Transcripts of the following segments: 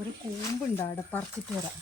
ഒരു കൂമ്പുണ്ട് അവിടെ പറിച്ചിട്ട് വരാം.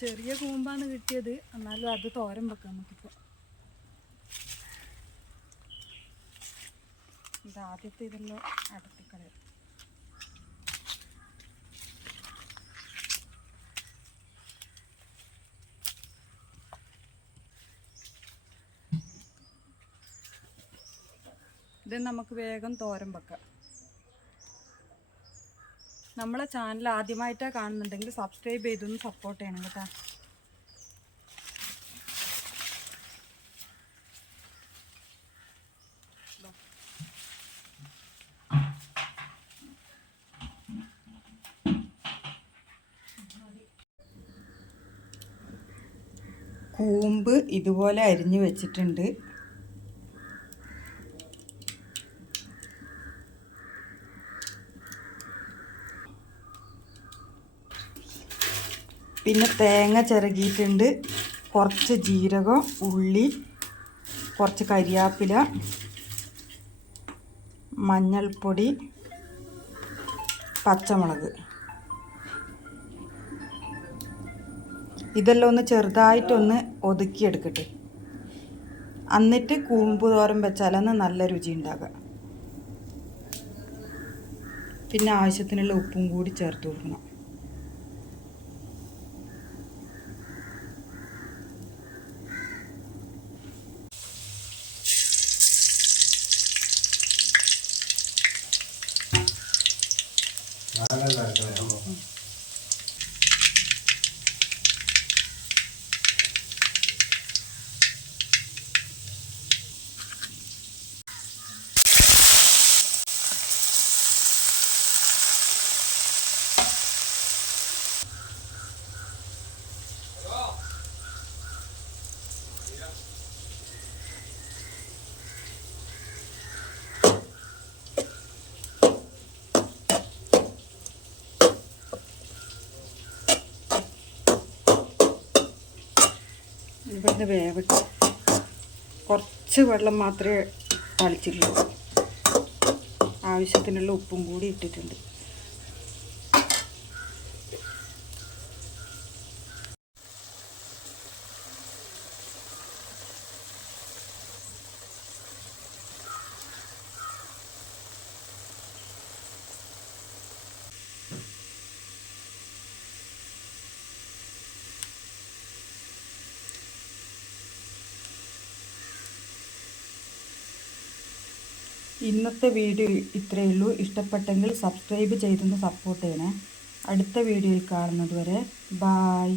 ചെറിയ കൂമ്പാണ് കിട്ടിയത്. എന്നാലും അത് തോരം വെക്കാം നമുക്കിപ്പോൾ ഇത് ആദ്യത്തെ ഇതെല്ലാം അടത്തിക്കളയും ഇത് നമുക്ക് വേഗം തോരൻ വെക്കാം. നമ്മളെ ചാനൽ ആദ്യമായിട്ടാണ് കാണുന്നുണ്ടെങ്കിൽ സബ്സ്ക്രൈബ് ചെയ്തൊന്ന് സപ്പോർട്ട് ചെയ്യണം കേട്ടോ. കൂമ്പ് ഇതുപോലെ അരിഞ്ഞു വെച്ചിട്ടുണ്ട്. പിന്നെ തേങ്ങ ചിരകിയിട്ടുണ്ട് കുറച്ച് ജീരകം ഉള്ളി കുറച്ച് കരിയാപ്പില മഞ്ഞൾപ്പൊടി പച്ചമുളക്. ഇതെല്ലാം ഒന്ന് ചെറുതായിട്ടൊന്ന് ഒതുക്കിയെടുക്കട്ടെ. എന്നിട്ട് കൂമ്പ് തോരൻ വെച്ചാലാണ് നല്ല രുചി ഉണ്ടാകുക പിന്നെ ആവശ്യത്തിനുള്ള ഉപ്പും കൂടി ചേർത്ത് കൊടുക്കണം. ഇവിടുന്ന് വേവട്ടെ കുറച്ച് വെള്ളം മാത്രമേ തളിച്ചിട്ടുള്ളൂ. ആവശ്യത്തിനുള്ള ഉപ്പും കൂടി ഇട്ടിട്ടുണ്ട്. ഇന്നത്തെ വീഡിയോ ഇത്രയേ ഉള്ളൂ. ഇഷ്ടപ്പെട്ടെങ്കിൽ സബ്സ്ക്രൈബ് ചെയ്തൊന്ന് സപ്പോർട്ട് ചെയ്യണേ. അടുത്ത വീഡിയോയിൽ കാണുന്നത് വരെ ബായ്